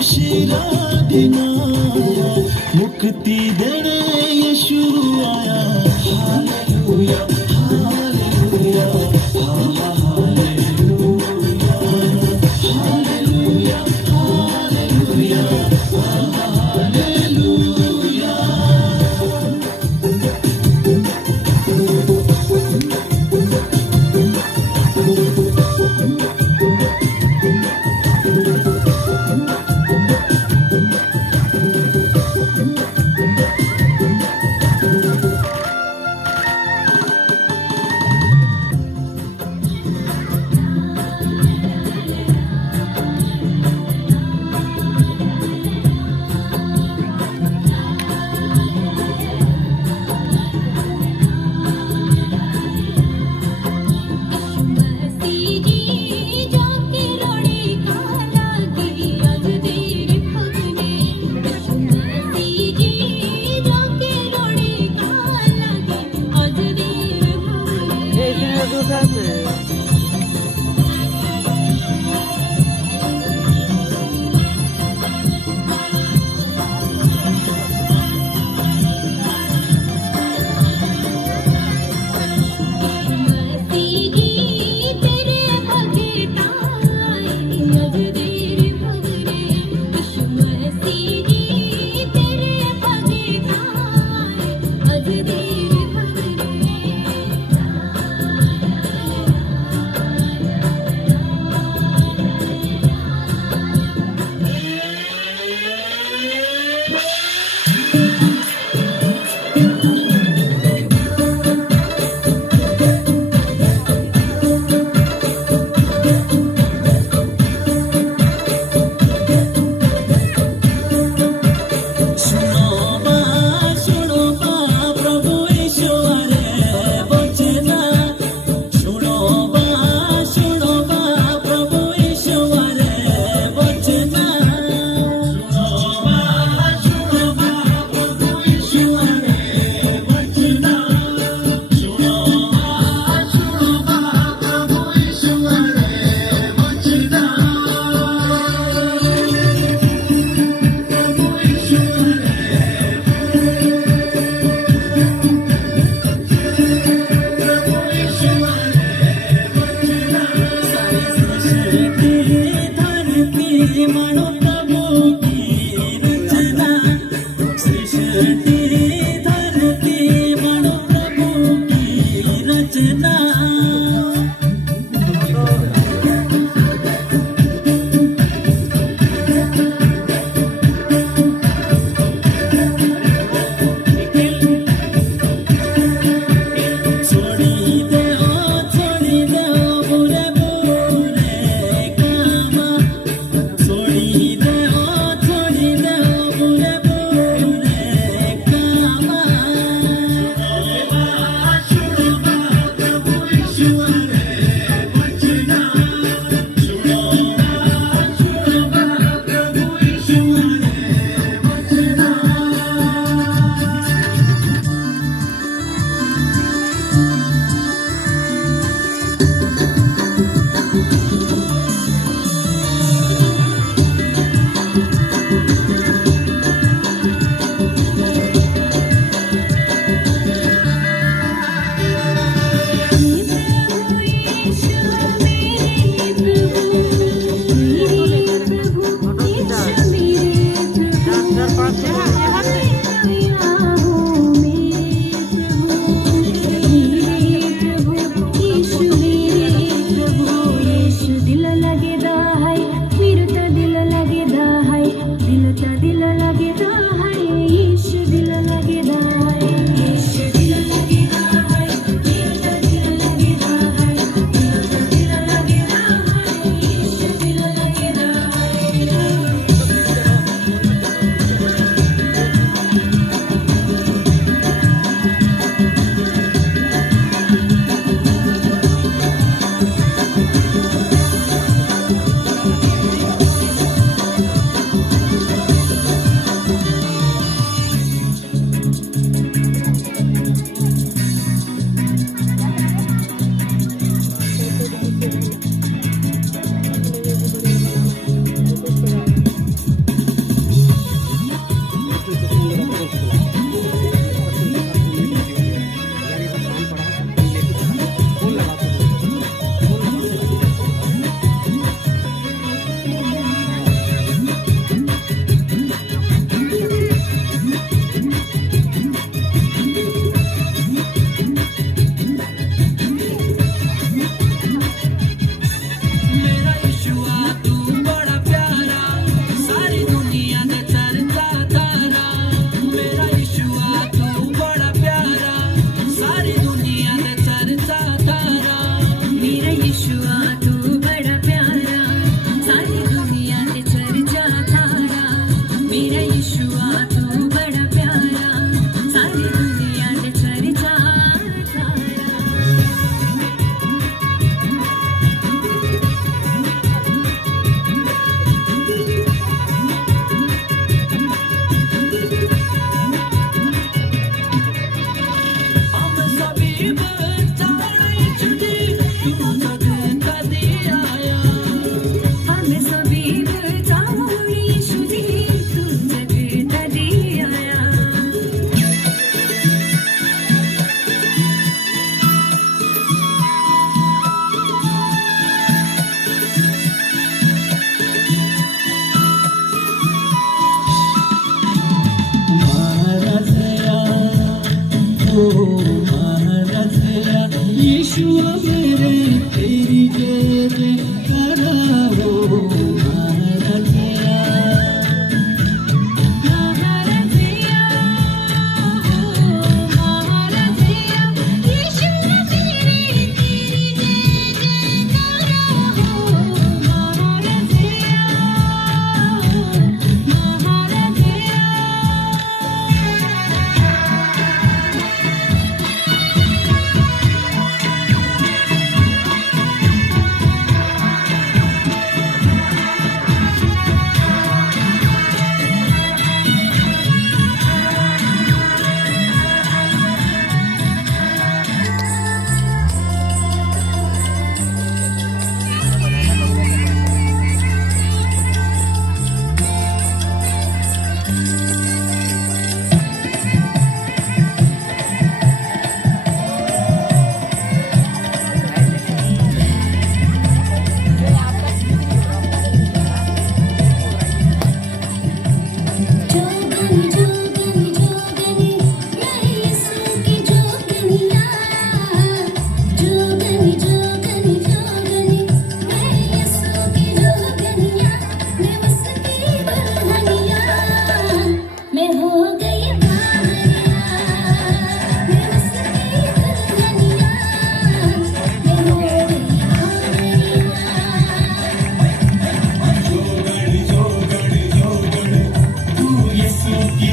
खुशियाँ दिन आया, मुक्ति देने यीशु आया। Hallelujah hallelujah hallelujah hallelujah hallelujah hallelujah. मेरा यीशुआ तू बड़ा प्यारा सारी दुनिया दे चर्चा थारा हमें सभी बचाओ यीशु जी तू जग दे आया महाराजया ओ महाराजया यीशुआ मेरे तेरी जय जयकारा हो महाराजया महाराजिया महाराजिया यीशु मेरे तेरी जय जयकारा हो महाराजिया महाराजिया जोगनी जोगनी जोगनी मैं यीशु की जोगनिया जोगनी जोगनी जोगनी मैं यीशु की जोगनिया मैं उसकी बरहनिया मैं हो गई बाहरिया मैं उसकी बरहनिया मैं हो गई बाहरिया जोगण जोगण जोगण तू यीशु की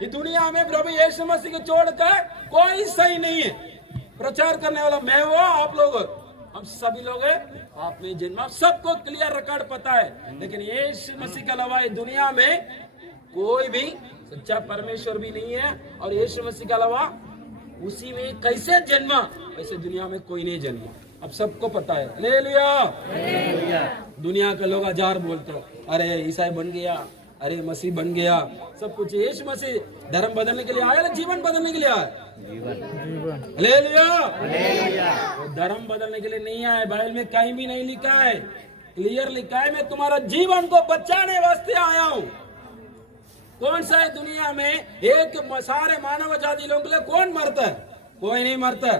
ये दुनिया में प्रभु यीशु मसीह को छोड़कर कोई सही नहीं है। प्रचार करने वाला मैं वो, आप लोग, हम सभी लोग हैं, आप में जन्म, सबको क्लियर रिकॉर्ड पता है। लेकिन यीशु मसीह के अलावा ये दुनिया में कोई भी सच्चा परमेश्वर भी नहीं है, और यीशु मसीह के अलावा उसी में कैसे जन्मा वैसे दुनिया में कोई नहीं जन्मा। अब सबको पता है। हालेलुया। दुनिया के लोग हजार बोलते हो, अरे ईसाई बन गया, अरे मसीह बन गया, सब कुछ। यीशु मसीह धर्म बदलने के लिए आया ना जीवन बदलने के लिए आया? हालेलुया। वो धर्म बदलने के लिए नहीं आया। बाइबल में कहीं भी नहीं लिखा है, क्लियर लिखा है, मैं तुम्हारा जीवन को बचाने वास्ते आया हूँ। कौन सा है दुनिया में एक सारे मानव जाति लोगों के लिए कौन मरता है? कोई नहीं मरता।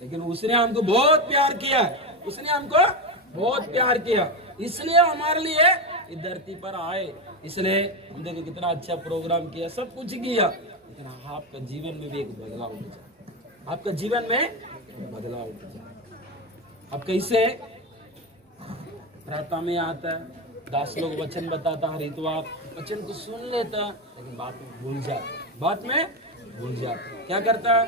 लेकिन उसने हमको बहुत प्यार किया, उसने हमको बहुत प्यार किया, इसलिए हमारे लिए इस धरती पर आए। इसलिए हम देखो कितना अच्छा प्रोग्राम किया, सब कुछ किया, लेकिन आपका जीवन में भी एक बदलाव हो जाए। आपका जीवन में बदलाव हो जाए। आप कैसे प्रार्थना में आता है, 10 लोग वचन बताता, हर इतवार वचन को सुन लेता, लेकिन बात में भूल जाता, बात में भूल जाता। क्या करता?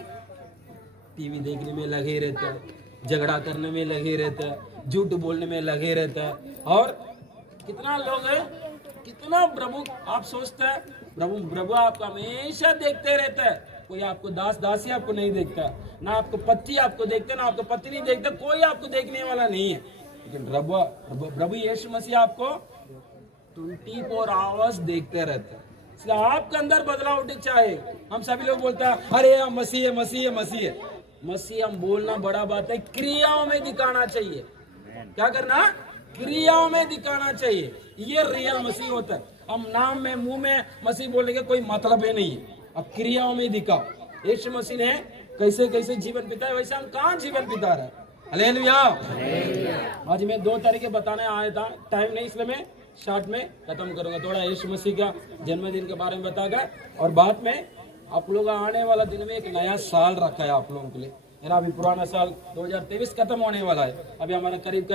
टीवी देखने में लगे रहता है, झगड़ा करने में लगे रहता है, झूठ बोलने में लगे रहता है। और कितना लोग है, कितना प्रभु आप सोचते हैं प्रभु आपको हमेशा देखते रहता है। कोई आपको दासी आपको नहीं देखता, ना आपको पति आपको देखते, ना आपको पति नहीं देखता, कोई आपको देखने वाला नहीं है। लेकिन प्रभु यीशु मसीह आपको 24 आवर्स देखते रहते हैं। इसलिए आपके अंदर बदलाव उठे चाहिए। हम सभी लोग बोलते हैं अरे हम मसीह है, मसीह है, मसीह है। मसीह हम बोलना बड़ा बात है, क्रियाओं में दिखाना चाहिए। क्या करना? क्रियाओं में दिखाना चाहिए। ये रियल मसीह होता है। हम नाम में मुंह में मसीह बोलने का कोई मतलब ही नहीं है। अब क्रियाओं में दिखाओ। यीशु मसीह ने कैसे कैसे जीवन बिताया, वैसे हम कहाँ जीवन बिता रहे हैं? हालेलुया। आज मैं 2 तरीके बताने आया था, टाइम नहीं, इसलिए मैं शॉर्ट में खत्म करूंगा। थोड़ा यीशु मसीह का जन्मदिन के बारे में बताकर, और बाद में आप लोग आने वाला दिन में एक नया साल रखा है आप लोगों के लिए। मेरा अभी पुराना साल 2023 खत्म होने वाला है। अभी हमारा करीब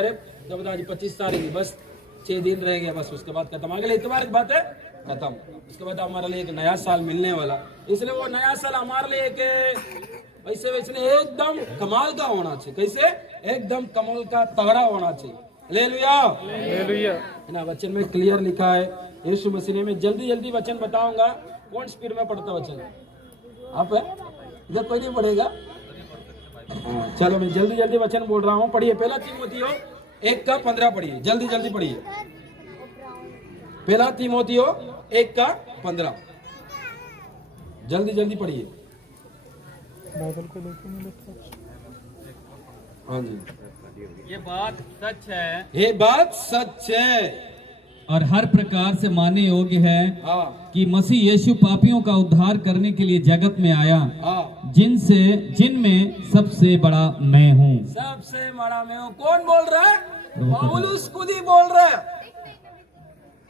जब आज 25 तारीख, बस 6 दिन रह गया, बस उसके बाद खत्म। अगले इतवार की बात है खत्म। उसके बाद हमारे लिए एक नया साल मिलने वाला, इसलिए वो नया साल हमारे लिए एक वैसे एकदम कमाल का होना चाहिए। कैसे? एकदम कमाल का तगड़ा होना चाहिए। हालेलुया। ना वचन में क्लियर लिखा है यीशु मसीह ने। मैं जल्दी वचन बताऊंगा। कौन स्पीड में पढ़ता वचन? आप है इधर, कोई नहीं पढ़ेगा? चलो मैं जल्दी वचन बोल रहा हूँ। पढ़िए, पहला तीमुथियो 1:15 पढ़िए, जल्दी पढ़िए। पहला तीमुथियो 1:15 जल्दी पढ़िए। बाइबल को देखो। हाँ जी, ये बात सच है, ये बात सच है और हर प्रकार से मानने योग्य है। हाँ। कि मसीह यीशु पापियों का उद्धार करने के लिए जगत में आया। हाँ। जिनमें सबसे बड़ा मैं हूँ। सबसे बड़ा मैं हूँ। कौन बोल रहा है? पौलुस खुद ही बोल रहा है।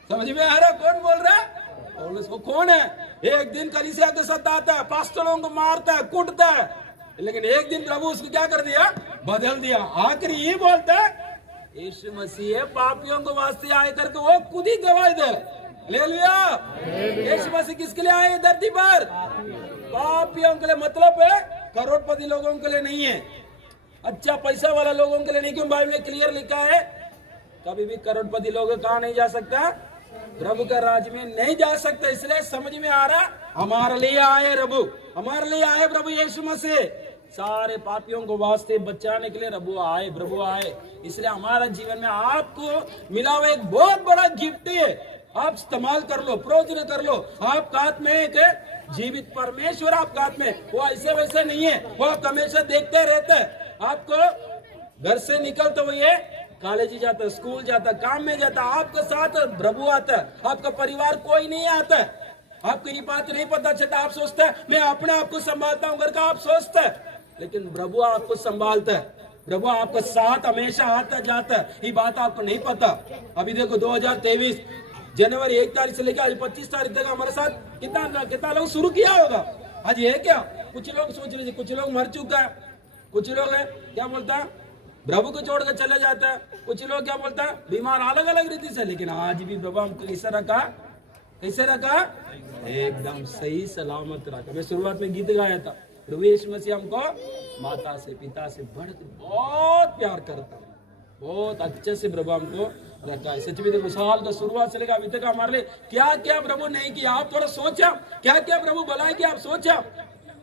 समझ में आ रहा? कौन बोल रहा है? पौलुस। वो कौन है? एक दिन कलीसिया के साथ आता है, पास्टरों को मारता है, कूटता है, लेकिन एक दिन प्रभु उसको क्या कर दिया? बदल दिया। आखिरी ये बोलता है यीशु मसीह पापियों को वास्ते आए करके वो खुद ही गवाही दे। हालेलुया। यीशु मसीह किसके लिए आए धरती पर? पापियों के लिए। मतलब है करोड़पति लोगों के लिए नहीं है, अच्छा पैसा वाला लोगों के लिए नहीं। क्यों? बाइबल में क्लियर लिखा है कभी भी करोड़पति लोग कहाँ नहीं जा सकता? प्रभु का राज्य में नहीं जा सकता। इसलिए समझ में आ रहा, हमारे लिए आए प्रभु, हमारे लिए आए प्रभु यीशु मसीह। सारे पापियों को वास्ते बचाने के लिए प्रभु आए। इसलिए हमारा जीवन में आपको मिला हुआ एक बहुत बड़ा गिफ्ट है। आप इस्तेमाल कर लो, प्रयोजन कर लो। आपका हाथ में एक जीवित परमेश्वर आपका हाथ में, वो ऐसे वैसे नहीं है, वो आप हमेशा देखते रहते हैं। आपको घर से निकलते हुए कॉलेज जाता, स्कूल जाता, काम में जाता, आपके साथ प्रभु आता है। आपका परिवार कोई नहीं आता है। आपको ये बात नहीं पता चलता। आप सोचते हैं मैं अपने आप को संभालता हूँ, घर का आप सोचते हैं, लेकिन प्रभु आपको संभालता है। प्रभु आपका साथ हमेशा आता जाता है। ये बात आपको नहीं पता। अभी देखो 2023 जनवरी 1 तारीख से लेकर आज 25 तारीख तक हमारे साथ कितना लोग शुरू किया होगा। आज ये क्या? कुछ लोग सोच रहे थे, कुछ लोग मर चुका है, कुछ लोग है क्या बोलता है प्रभु को छोड़कर चले जाता है, कुछ लोग क्या बोलता है बीमार, अलग अलग रीति से। लेकिन आज भी प्रभु हमको इस तरह का कैसे रखा? एकदम सही सलामत रखा। मैं शुरुआत में गीत गाया था, प्रभु यीशु मसीह हमको माता से पिता से बढ़कर बहुत प्यार करता है, बहुत अच्छे से प्रभु हमको रखा है। सच में देखो, साल का शुरुआत से लेकर अभी तक हमारे लिए क्या क्या प्रभु नहीं किया, आप थोड़ा सोचा क्या क्या प्रभु भलाई किया, आप सोचा।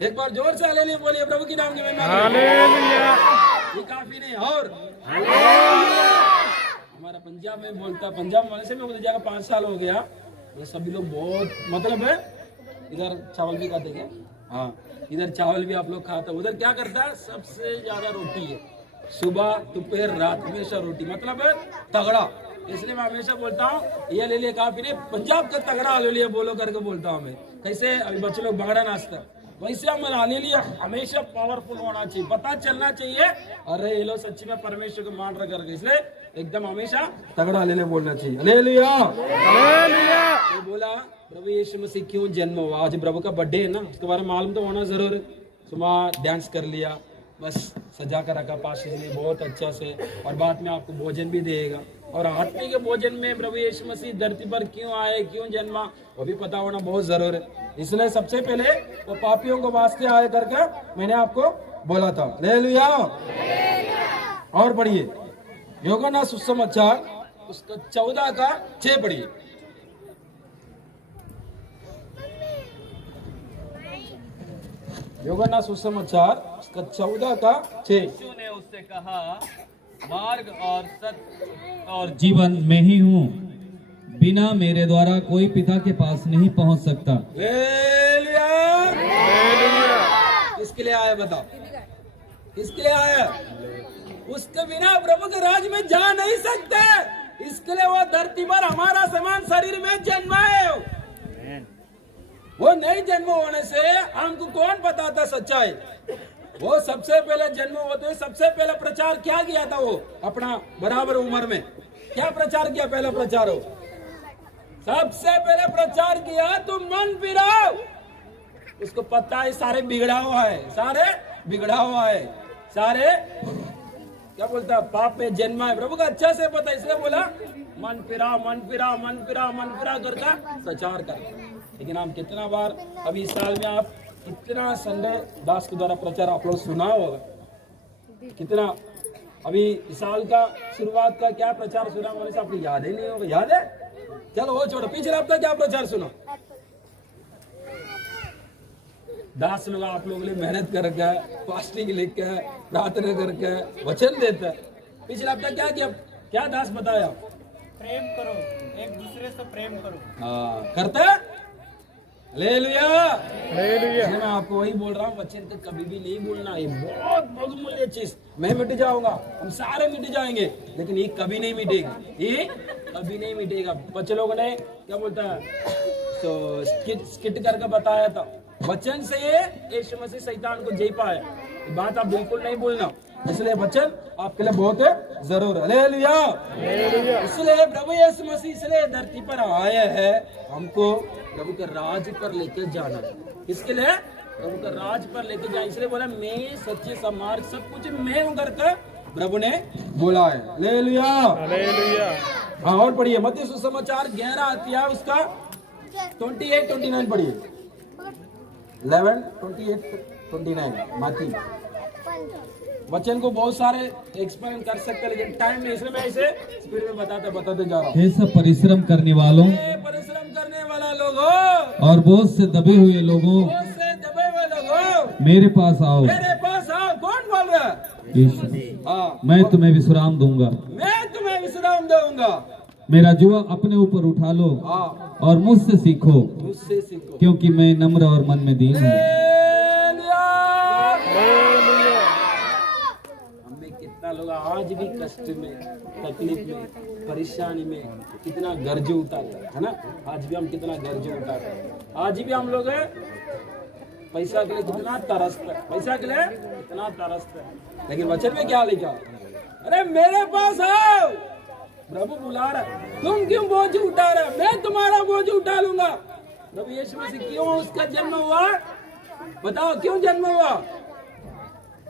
एक बार जोर से हालेलुया बोलिए प्रभु की नाम की महिमा। हालेलुया। ये काफी नहीं, और हमारा पंजाब में बोलता, पंजाब वाले से मैं उधर जाकर 5 साल हो गया, तो सभी लोग बहुत मतलब है, इधर चावल भी खाते क्या? हाँ, इधर चावल भी आप लोग खाते। उधर क्या करता है, सबसे ज्यादा रोटी है, सुबह दोपहर रात हमेशा रोटी, मतलब है तगड़ा। इसलिए मैं हमेशा बोलता हूँ ये ले लिया काफी नहीं, पंजाब का तगड़ा हालेलुया बोलो करके बोलता हूँ मैं। कैसे अभी बच्चे लोग बांगड़ा नाचता, वैसे हम हालेलुया हमेशा पावरफुल होना चाहिए, पता चलना चाहिए अरे ये लोग सच्ची में परमेश्वर को मान रहा करके, इसलिए एकदम हमेशा तगड़ा हालेलुया बोलना चाहिए। Hallelujah hallelujah. ये बोला प्रभु यीशु मसीह क्यों जन्म हुआ, आज प्रभु का बर्थडे है ना, उसके बारे में मालूम तो होना जरूर है। सुबह डांस कर लिया, बस सजा कर रखा पास्टर जी ने बहुत अच्छा से, और बाद में आपको भोजन भी देगा। और आत्मिक के भोजन में प्रभु यीशु मसीह धरती पर क्यों आए, क्यों जन्मा, वो भी पता होना बहुत जरूर है। इसलिए सबसे पहले वो पापियों को वास्ते आए करके मैंने आपको बोला था। हालेलुया। और पढ़िए यूहन्ना सुसमाचार उसका 14 का 6 पढ़िए। यूहन्ना सुसमाचार उसका 14 का 6। यीशु ने उससे कहा, मार्ग और सत्य और जीवन में ही हूँ, बिना मेरे द्वारा कोई पिता के पास नहीं पहुँच सकता। हालेलुया। किसके लिए आया बताओ, किसके लिए आया? उसके बिना प्रभु के राज में जा नहीं सकते, इसके लिए वो धरती पर हमारा समान शरीर में जन्मा है। वो नहीं जन्म होने से हमको कौन बताता सच्चाई? वो सबसे पहले जन्म होते सबसे पहले प्रचार क्या किया था, वो अपना बराबर उम्र में क्या प्रचार किया? पहला प्रचार हो सबसे पहले प्रचार किया, तुम मन फिराओ। उसको पता है सारे बिगड़ा हुआ है, सारे बिगड़ा हुआ है, सारे क्या बोलता है पाप में जन्मा है, प्रभु का अच्छा से पता है। इसलिए बोला मन फिरा मन फिरा मन फिरा मन फिरा करके प्रचार कर। लेकिन हम कितना बार अभी इस साल में आप कितना संडे दास के द्वारा प्रचार आप लोग सुना होगा, कितना अभी इस साल का शुरुआत का क्या प्रचार सुना होने से आपको याद ही नहीं होगा। याद है? चलो वो छोड़ो, पिछले हफ्ते क्या प्रचार सुना? दास लोग आप लोगों के लिए मेहनत करके, फास्टिंग लेके, प्रार्थना करके वचन देते। पिछले हफ्ते क्या किया, क्या दास बताया? प्रेम करो, एक दूसरे से प्रेम करो। हाँ करते। Hallelujah hallelujah. मैं आपको वही बोल रहा हूँ, वचन तो कभी भी नहीं भूलना, ये बहुत बहुमूल्य चीज। मैं मिट जाऊंगा, हम सारे मिट जाएंगे, लेकिन ये कभी नहीं मिटेगा, ये कभी नहीं मिटेगा। बच्चे लोगों ने क्या बोलता है तो स्किट करके बताया था, वचन से ये यीशु मसीह शैतान को जीत पाया। ये बात आप बिल्कुल नहीं भूलना, इसलिए वचन आपके लिए बहुत जरूर। Hallelujah hallelujah. इसलिए प्रभु यीशु मसीह इसलिए धरती पर आए हैं, हमको प्रभु के राज पर लेके जाना। इसके लिए प्रभु के राज पर लेके जाए, इसलिए बोला मैं सच्चे समार्ग सब कुछ मैं हूं करके प्रभु ने बोला है। Hallelujah hallelujah. हाँ और पढ़िए मत्ती सुसमाचार 11 अध्याय उसका 28-29 पढ़िए। 11:28-29 मत्ती। वचन को बहुत सारे एक्सप्लेन कर सकते हैं, लेकिन टाइम नहीं, इसलिए मैं इसे स्पीड में बताते जा रहा हूँ। हे सब परिश्रम करने वालों, परिश्रम करने वाला लोगों और बोझ से दबे हुए लोगों, मेरे पास आओ। मेरे पास आओ। कौन बोल रहा है? यीशु। हाँ, मैं तुम्हें विश्राम दूंगा। मैं तुम्हें विश्राम दूंगा। मेरा जुआ अपने ऊपर उठा लो हाँ, और मुझसे सीखो, मुझसे सीखो, क्योंकि मैं नम्र और मन में दीन हूँ। हमें कितना लोग आज भी कष्ट में, तकलीफ में, परेशानी में कितना गर्ज उठाता है ना। आज भी हम कितना गर्ज उठाते हैं, आज भी हम लोग पैसा के लिए कितना तरसते हैं, पैसा के लिए कितना तरसते हैं। लेकिन वचन में क्या लिखा? अरे मेरे पास आओ, प्रभु बुला रहा है। तुम क्यों बोझ उठा रहे? मैं तुम्हारा बोझ उठा लूंगा। प्रभु यीशु मसीह क्यों उसका जन्म हुआ? बताओ क्यों जन्म हुआ?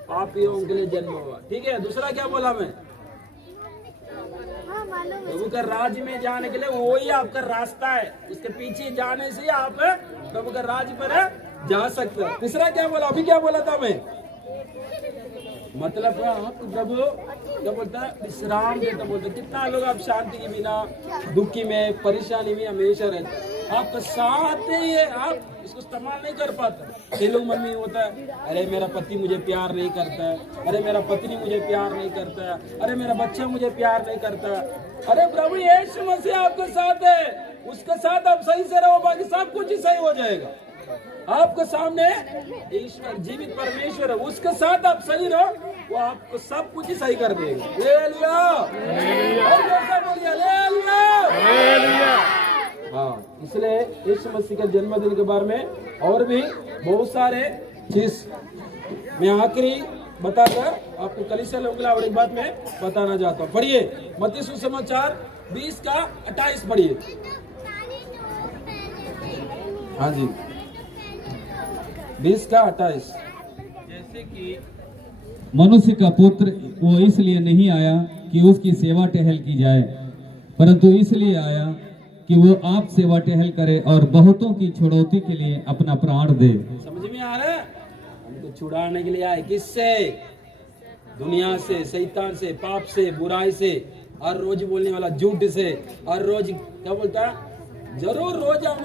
पापियों के लिए जन्म हुआ। ठीक है, दूसरा क्या बोला मैं? प्रभु का राज्य में जाने के लिए वही आपका रास्ता है, उसके पीछे जाने से आप प्रभु का राज्य पर जा सकते हो। तीसरा क्या बोला, अभी क्या बोला था मैं, मतलब आप प्रभु क्या बोलता है, विश्राम देता बोलते। कितना लोग आप शांति के बिना दुखी में परेशानी में हमेशा रहते हैं, आपका साथ है ये, आप इसको इस्तेमाल नहीं कर पाते। कई लोग मन में होता है, अरे मेरा पति मुझे प्यार नहीं करता है, अरे मेरा पत्नी मुझे प्यार नहीं करता है, अरे मेरा बच्चा मुझे प्यार नहीं करता है। अरे प्रभु यीशु मसीह आपके साथ है, उसके साथ आप सही से रहो, बाकी सब कुछ ही सही हो जाएगा। आपके सामने ईश्वर जीवित परमेश्वर है, उसके साथ आप सही रहो, वो आपको सब कुछ ही सही कर देगा। Hallelujah, hallelujah. हाँ, इसलिए यीशु मसीह के जन्मदिन के बारे में और भी बहुत सारे चीज मैं आखिरी बताकर आपको कलीसिया लोगों के लिए और एक बात मैं बताना चाहता हूँ। पढ़िए मत्ती सुसमाचार 20 का 28 पढ़िए। हाँ जी, 20 का 28। जैसे कि मनुष्य का पुत्र वो इसलिए नहीं आया कि उसकी सेवा टहल की जाए, परंतु इसलिए आया कि वो आप सेवा टहल करे और बहुतों की छुड़ौती के लिए अपना प्राण दे। समझ में आ रहा है, हमको छुड़ाने के लिए आए, किससे, दुनिया से, शैतान से, पाप से, बुराई से, हर रोज बोलने वाला झूठ से, हर रोज क्या बोलता है, जरूर रोज हम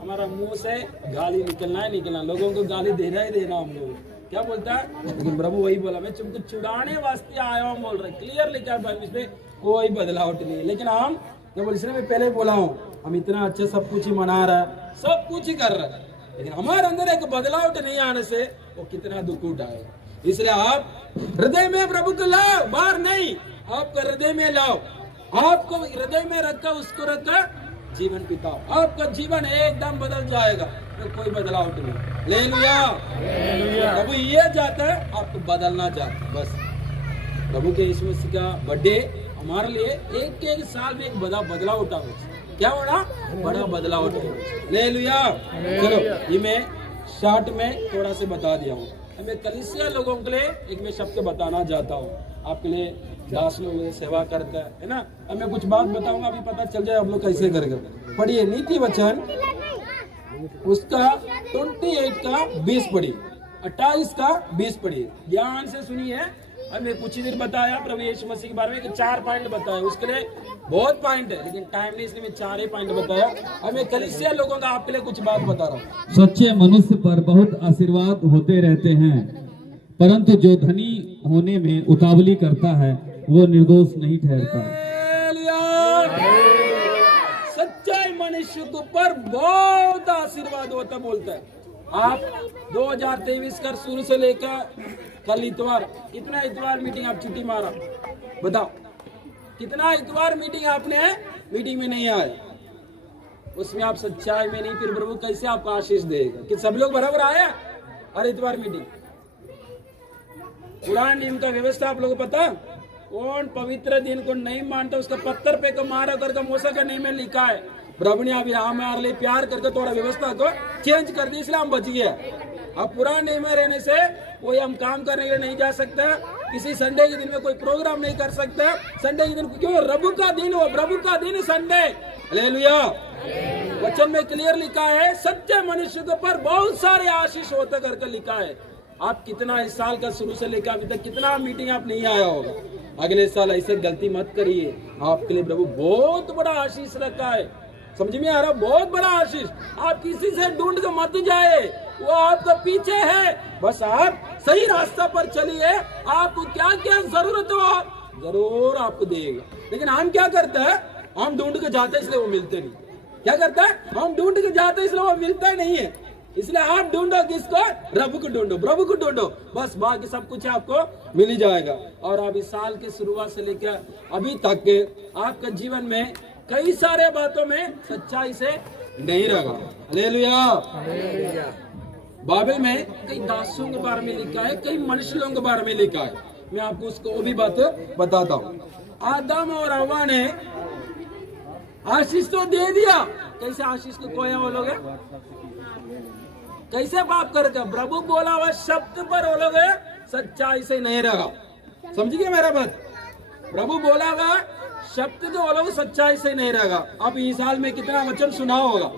हमारा मुंह से गाली निकलना ही निकलना, लोगों को गाली देना ही देना हम लोग, क्या बोलता है। लेकिन प्रभु वही बोला, मैं तुमको छुड़ाने वास्ते आया हूँ, बोल रहे क्लियर लिखा है बाइबल में, कोई बदलावट नहीं। लेकिन हम क्या बोल, इसलिए मैं पहले बोला हूँ, हम इतना अच्छा सब कुछ ही मना रहा है, सब कुछ ही कर रहा है, लेकिन हमारे अंदर एक बदलावट नहीं आने से वो कितना दुख उठाएगा। इसलिए आप हृदय में प्रभु को लाओ, बाहर नहीं, आपका हृदय में लाओ, आपको हृदय में रखा, उसको रखा जीवन पिता, आपका जीवन एकदम बदल जाएगा, तो कोई बदलाव नहीं। हालेलुया, प्रभु ये चाहता है, आपको बदलना चाहता है बस। प्रभु के यीशु मसीह का बर्थडे हमारे लिए एक एक साल में एक बड़ा बदलाव उठा, क्या होना, बड़ा बदलाव उठा। हालेलुया। चलो ये मैं शॉर्ट में थोड़ा से बता दिया हूँ। मैं कलीसिया लोगों के लिए एक मैं शब्द बताना चाहता हूँ, आपके लिए दास लोग सेवा करता है ना। अब मैं कुछ बात बताऊंगा, अभी पता चल जाए आप लोग कैसे करेंगे। पढ़िए नीति वचन उसका 28 का 20 पढ़िए, 28 का 20 पढ़िए, ध्यान से सुनिए। अब मैं कुछ ही देर बताया प्रभु यीशु मसीह के बारे में, 4 पॉइंट बताया, उसके लिए बहुत पॉइंट है लेकिन टाइम नहीं, इसलिए मैं 4 ही पॉइंट बताया। अब मैं कलीसिया लोगों का आपके लिए कुछ बात बता रहा हूँ। सच्चे मनुष्य पर बहुत आशीर्वाद होते रहते हैं, परंतु जो धनी होने में उतावली करता है वो निर्दोष नहीं ठहरता। सच्चाई मनुष्य के ऊपर बहुत आशीर्वाद होता बोलता है। आप 2023 का शुरू से लेकर कल इतवार, कितना इतवार मीटिंग आप छुट्टी मारा, बताओ कितना इतवार मीटिंग आपने मीटिंग में नहीं आए, उसमें आप सच्चाई में नहीं, फिर प्रभु कैसे आपको आशीष देगा कि सब लोग बराबर आए हर इतवार मीटिंग। पुराने नियम का व्यवस्था आप लोगों को पता, कौन पवित्र दिन को नहीं मानता उसका पत्थर पे को मारा करके मूसा का नियम में लिखा है। प्रभु ने अभी हमारे लिए प्यार करके थोड़ा व्यवस्था को चेंज कर दी, इसलिए हम बच गए। अब पुराने नियम में रहने से कोई हम काम करने के लिए नहीं जा सकता, किसी संडे के दिन में कोई प्रोग्राम नहीं कर सकता। संडे के दिन क्यों, प्रभु का दिन हो, प्रभु का दिन संडे। हालेलुया। वचन में क्लियर लिखा है, सच्चे मनुष्य के ऊपर बहुत सारे आशीष होते करके लिखा है। आप कितना इस साल का शुरू से लेकर अभी तक कितना मीटिंग आप नहीं आया होगा, अगले साल ऐसे गलती मत करिए, आपके लिए प्रभु बहुत बड़ा आशीष रखा है। समझ में आ रहा, बहुत बड़ा आशीष। आप किसी से ढूंढ के मत जाए, वो आपका पीछे है, बस आप सही रास्ता पर चलिए। आपको क्या क्या जरूरत हो जरूर आपको देगा। लेकिन हम क्या करते हैं, हम ढूंढ के जाते हैं इसलिए वो मिलते नहीं। क्या करता है, हम ढूंढ के जाते हैं इसलिए वो मिलता नहीं है। इसलिए आप ढूंढो किसको, प्रभु को ढूंढो, प्रभु को ढूंढो, बस बाकी सब कुछ आपको मिल ही जाएगा। और अब इस साल की शुरुआत से लेकर अभी तक के आपके जीवन में कई सारे बातों में सच्चाई से नहीं रहा। हालेलुया। बाइबल में कई दासों के बारे में लिखा है, कई मनुष्यों के बारे में लिखा है। मैं आपको उसको वो भी बात बताता हूँ। आदम और हव्वा ने आशीष तो दे दिया, कैसे आशीष को खोया वो लोग, कैसे पाप करके प्रभु बोला हुआ शब्द पर वो लोग सच्चाई से नहीं रहा। समझिए मेरा बात, प्रभु बोला हुआ शब्द तो वो लोग सच्चाई से नहीं रहेगा। अब इस साल में कितना वचन सुना होगा,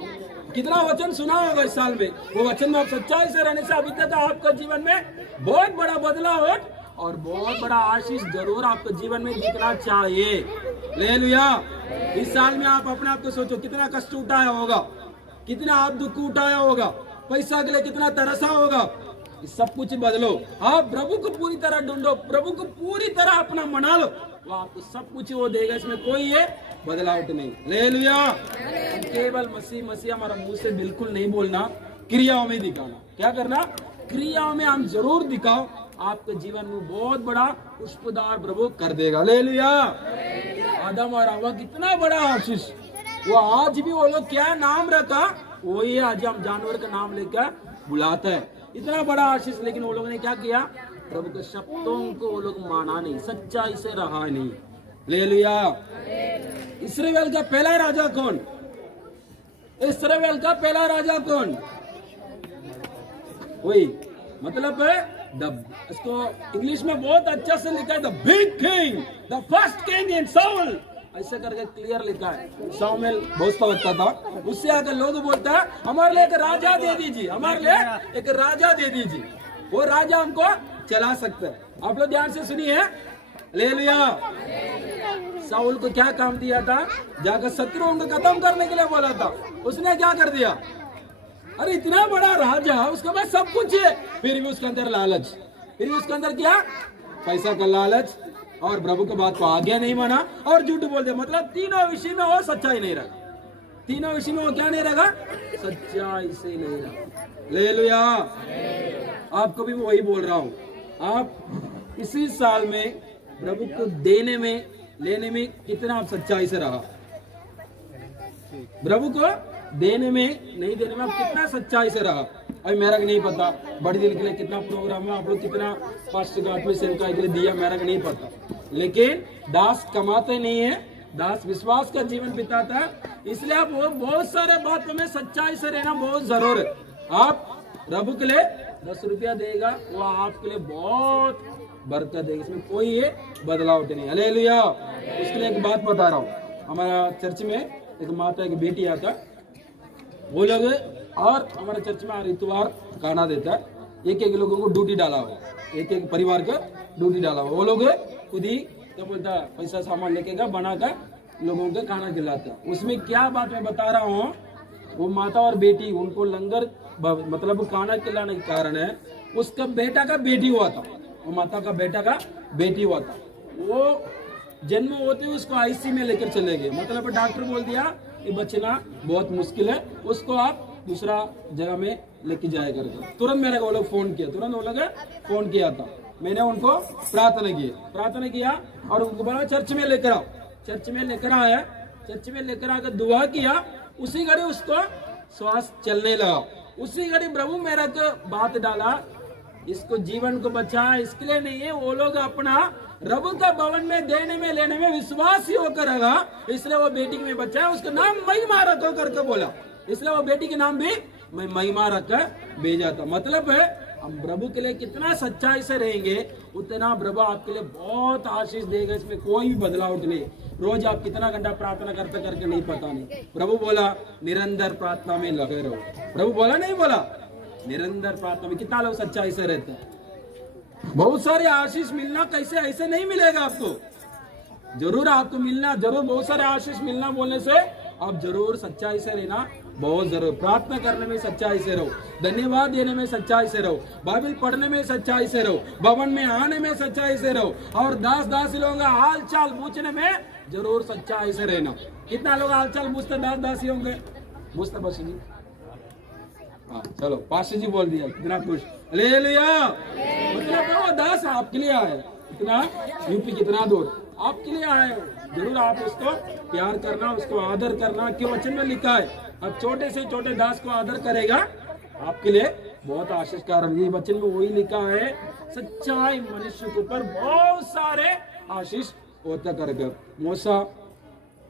कितना वचन सुना होगा इस साल में, वो वचन में आप सच्चाई से रहने से अभी तक आपका जीवन में बहुत बड़ा बदलाव हो और बहुत बड़ा आशीष जरूर आपके जीवन में दिखना चाहिए। हालेलुया। इस साल में आप अपने आप को सोचो, कितना कष्ट उठाया होगा, कितना आप दुख उठाया होगा, पैसा के लिए कितना तरसा होगा, सब कुछ बदलो। आप प्रभु को पूरी तरह ढूंढो, प्रभु को पूरी तरह अपना मना लो, वो आपको सब कुछ वो देगा, इसमें कोई ये बदलाव नहीं। हालेलुया। केवल मसीह मसीह हमारा मुंह से बिल्कुल नहीं बोलना, क्रियाओं में दिखाना। क्या करना? क्रियाओं में हम जरूर दिखाओ, आपके जीवन में बहुत बड़ा पुष्पदार प्रभु कर देगा। हालेलुया। आदम और हव्वा कितना बड़ा आशीष, वो आज भी वो लोग क्या नाम रखा, वही आज हम जानवर का नाम लेकर बुलाते हैं, इतना बड़ा आशीष। लेकिन वो लोगों ने क्या किया? प्रभु के शब्दों को वो लोग माना नहीं, सच्चाई से रहा नहीं। हालेलुया। इस्राएल का पहला राजा कौन? इस्राएल का पहला राजा कौन? वही, मतलब इसको इंग्लिश में बहुत अच्छा से लिखा है, the big king, the first king in Saul, ऐसे करके क्लियर लिखा है। सामुएल बहुत समझता था, उससे आकर लोग बोलता है हमारे लिए एक राजा दे दीजिए, हमारे लिए एक राजा दे दीजिए, वो राजा हमको चला सकता है। आप लोग ध्यान से सुनिए। हालेलुया। साउल को क्या काम दिया था? जाकर शत्रुओं को खत्म करने के लिए बोला था, उसने क्या कर दिया? अरे इतना बड़ा राजा, उसके पास सब कुछ है, फिर भी उसके अंदर लालच, फिर भी उसके अंदर क्या? पैसा का लालच, और प्रभु की बात को आज्ञा नहीं माना और झूठ बोल दे। मतलब तीनों विषय में वो सच्चाई नहीं रहा, तीनों विषय में वो क्या नहीं रहा? सच्चाई से नहीं रहा। हालेलुया। आपको भी मैं वही बोल रहा हूँ, आप इसी साल में प्रभु को देने में लेने में कितना आप सच्चाई से रहा, प्रभु को देने में नहीं देने में आप कितना सच्चाई से रहा। अभी मेरा को नहीं पता बड़े दिन के लिए कितना प्रोग्राम है, आप लोग कितना पास्टर का आत्मिक सेवका के लिए दिया, मेरा को नहीं पता। लेकिन दास कमाते नहीं है, दास विश्वास का जीवन बिताता है, इसलिए आप वो बहुत सारे बातों में सच्चाई से रहना बहुत जरूर है। आप प्रभु के लिए 10 रुपया देगा, वो आपके लिए बहुत बरकत देगा, इसमें कोई ये बदलाव नहीं। हालेलुया। उसके लिए एक बात बता रहा हूँ, हमारा चर्च में एक माता की बेटी आता, वो लोग और हमारे चर्च में इतवार खाना देता है, एक एक लोगों को ड्यूटी डाला हुआ, एक एक परिवार का ड्यूटी डाला हुआ, वो लोग खुद ही क्या बोलता है पैसा सामान लेके का बनाकर लोगों को खाना खिलाता है। उसमें क्या बात मैं बता रहा हूँ, वो माता और बेटी उनको लंगर मतलब खाना खिलाने के कारण है, उसका बेटा का बेटी हुआ था, वो माता का बेटा का बेटी हुआ था, वो जन्म होते हुए उसको आईसीयू में लेकर चले गए। मतलब डॉक्टर बोल दिया ये बचना बहुत मुश्किल है, उसको आप दूसरा जगह में लेके जाया करके। तुरंत मेरे को वो लोग फोन किया, तुरंत वो लोग फोन किया था, मैंने उनको प्रार्थना किया और उनको बोला चर्च में लेकर आओ। चर्च में लेकर आया, चर्च में लेकर आकर दुआ किया, उसी घड़ी उसको श्वास चलने लगा, उसी घड़ी प्रभु मेरा को बात डाला, इसको जीवन को बचा, इसके लिए नहीं है, वो लोग अपना प्रभु का भवन में देने में लेने में विश्वासी होकर रहा, इसलिए वो बेटी में बचा, उसका नाम महिमा रखो करके बोला, इसलिए वो बेटी के नाम भी मैं महिमा रखकर भेजा था। मतलब है हम प्रभु के लिए कितना सच्चाई से रहेंगे उतना प्रभु आपके लिए बहुत आशीष देगा, इसमें कोई भी बदलाव नहीं। रोज आप कितना घंटा प्रार्थना करते करके नहीं पता नहीं, प्रभु बोला निरंतर प्रार्थना में लगे रहो, प्रभु बोला नहीं बोला निरंतर प्रार्थना में। कितना लोग सच्चाई से रहते हैं, बहुत सारे आशीष मिलना कैसे ऐसे नहीं मिलेगा आपको, जरूर आपको मिलना, जरूर बहुत सारे आशीष मिलना बोलने से आप जरूर सच्चाई से रहना बहुत जरूर। प्रार्थना करने में सच्चाई से रहो, धन्यवाद देने में सच्चाई से रहो, बाइबल पढ़ने में सच्चाई से रहो, भवन में आने में सच्चाई से रहो, और दास दासी लोगों का हाल चाल पूछने में जरूर सच्चाई से रहना। कितना लोग हाल चाल पूछते दास दासी होंगे? पूछते बस जी, हाँ चलो पास्टर जी बोल दिया, कितना खुश। हालेलुया। मतलब वो दास आपके लिए आए, इतना यूपी कितना दूर आपके लिए आए, जरूर आप उसको प्यार करना, उसको आदर करना, क्यों वचन में लिखा है अब छोटे से छोटे दास को आदर करेगा आपके लिए बहुत आशीष कारण। ये वचन में वही लिखा है, सच्चाई मनुष्य के ऊपर बहुत सारे आशीष होता करेगा। मूसा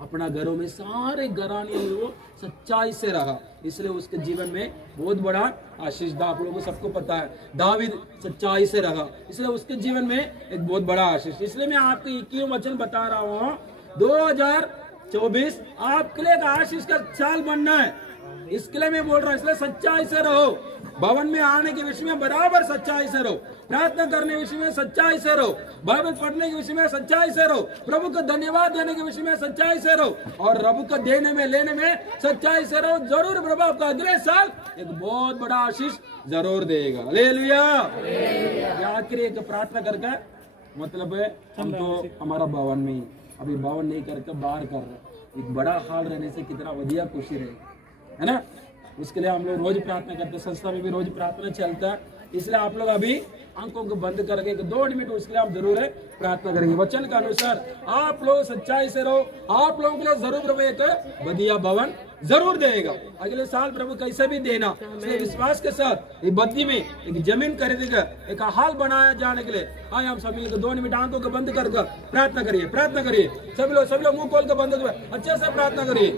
अपना घरों में सारे घराने में वो सच्चाई से रहा, इसलिए उसके जीवन में बहुत बड़ा आशीष था। आप लोगों को सबको पता है दावीद सच्चाई से रहा, इसलिए उसके जीवन में एक बहुत बड़ा आशीष। इसलिए मैं आपको 21 वचन बता रहा हूँ, 2024 आपके लिए एक आशीष का साल बनना है, इसके लिए मैं बोल रहा हूँ। इसलिए सच्चाई से रहो, भवन में आने के विषय में बराबर सच्चाई से रहो, प्रार्थना करने के विषय में सच्चाई से रहो, बाइबल पढ़ने के विषय में सच्चाई से रहो, प्रभु को धन्यवाद देने के विषय में सच्चाई से रहो, और प्रभु को देने में लेने में सच्चाई से रहो। जरूर प्रभु आपको अगले साल एक बहुत बड़ा आशीष जरूर देगा। हालेलुया। आखिरी एक प्रार्थना करके मतलब है, हम तो हमारा भवन में ही अभी भवन नहीं करके बाहर कर रहे, एक बड़ा हाल रहने से कितना बढ़िया खुशी रहेगी, है ना। उसके लिए हम लोग रोज प्रार्थना करते हैं, संस्था में भी रोज प्रार्थना चलता है। इसलिए आप लोग अभी आंखों को बंद करके 2 मिनट उसके लिए आप जरूर है प्रार्थना करेंगे। वचन के अनुसार आप लोग सच्चाई से रहो, आप लोगों के लिए जरूर प्रभु एक बढ़िया भवन जरूर देगा अगले साल। प्रभु कैसे भी देना, इसलिए विश्वास के साथ एक बद्दी में एक जमीन खरीदेगा, एक हाल बनाया जाने के लिए। आए हम सभी लोग 2 मिनट आंखों को बंद कर प्रार्थना करिए, प्रार्थना करिए। सभी लोग मुंह खोल कर बंद कर अच्छे से प्रार्थना करिए।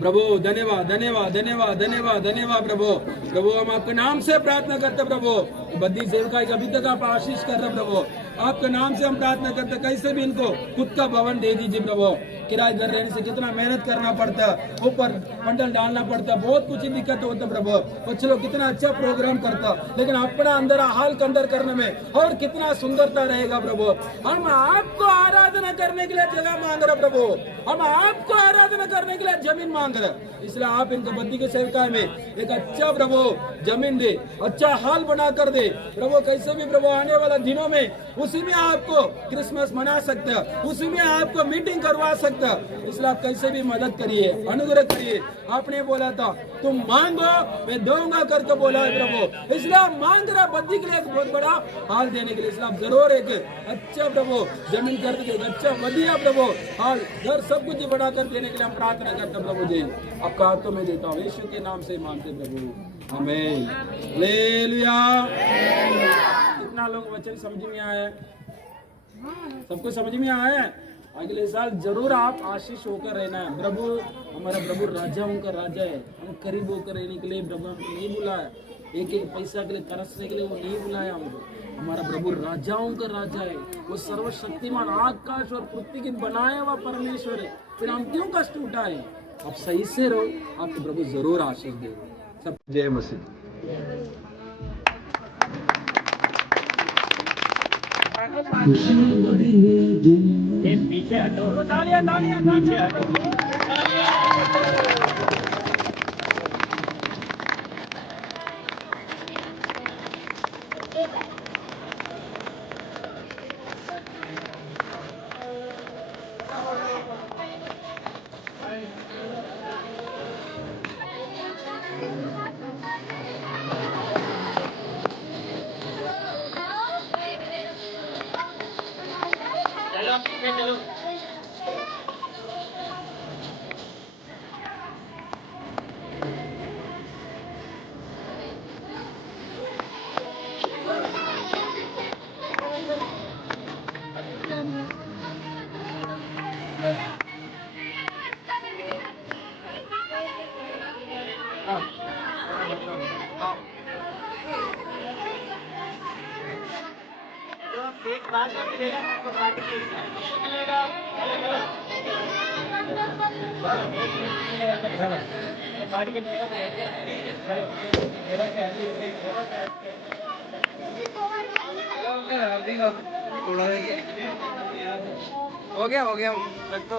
प्रभु धन्यवाद धन्यवाद धन्यवाद धन्यवाद धन्यवाद प्रभु हम आपके नाम से प्रार्थना करते प्रभु, बद्दी सेवका अभी तक आप आशीष कर रहे प्रभु, आपके नाम से हम प्रार्थना करते, कैसे भी इनको खुद का भवन दे दीजिए प्रभु। किराए घर रहने से कितना मेहनत करना पड़ता, ऊपर पंडल डालना पड़ता, बहुत कुछ दिक्कत होता प्रभु। कुछ लोग कितना अच्छा प्रोग्राम करता, लेकिन अपना अंदर हाल के अंदर करने में और कितना सुंदरता रहेगा प्रभु। हम आपको आराधना करने के लिए जगह मांग रहे प्रभु, हम आपको आराधना करने के लिए जमीन मांग रहे। इसलिए आप इनको बद्दी के सेवका में एक अच्छा प्रभु जमीन दे, अच्छा हाल बना कर दे प्रभु। कैसे भी प्रभु आने वाला दिनों में उसी में आपको क्रिसमस मना सकते हैं, उसी में आपको मीटिंग करवा सकते हैं। इसलिए आप कैसे भी मदद करिए, अनुग्रह करिए। आपने बोला था तुम मांगो मैं दूंगा करके बोला है प्रभु, इसलिए आप मांग रहे बद्दी के लिए एक बहुत बड़ा हाल देने के लिए। इसलिए आप जरूर एक अच्छा प्रभु जमीन कर दीजिए, अच्छा बढ़िया प्रभु हाल घर सब कुछ बना कर देने के लिए हम प्रार्थना करते प्रभु जी। आपका हाथों में देता हूँ यीशु के नाम से मांगते प्रभु, आमीन। हालेलुया। कितना लोग वचन समझ में आया, सबको समझ में आया। अगले साल जरूर आप आशीष होकर रहना है। प्रभु हमारा प्रभु राजाओं का राजा है, हम करीब होकर रहने के लिए प्रभु हमको नहीं बुलाया, एक एक पैसा के लिए तरसने के लिए वो नहीं बुलाया हमको। हमारा प्रभु राजाओं का राजा है, वो सर्वशक्तिमान आकाश और पृथ्वी की बनाया हुआ परमेश्वर है। फिर हम क्यों कष्ट उठाए? आप सही से रहो, आपको प्रभु जरूर आशीष देगा। सब जय मसीह। पीछे हटो, तालियां तालियां पीछे हटो। चलो पीछे चलो। एक बात मिलेगा आपको, पार्टी मिलेगा। हो गया रख दो।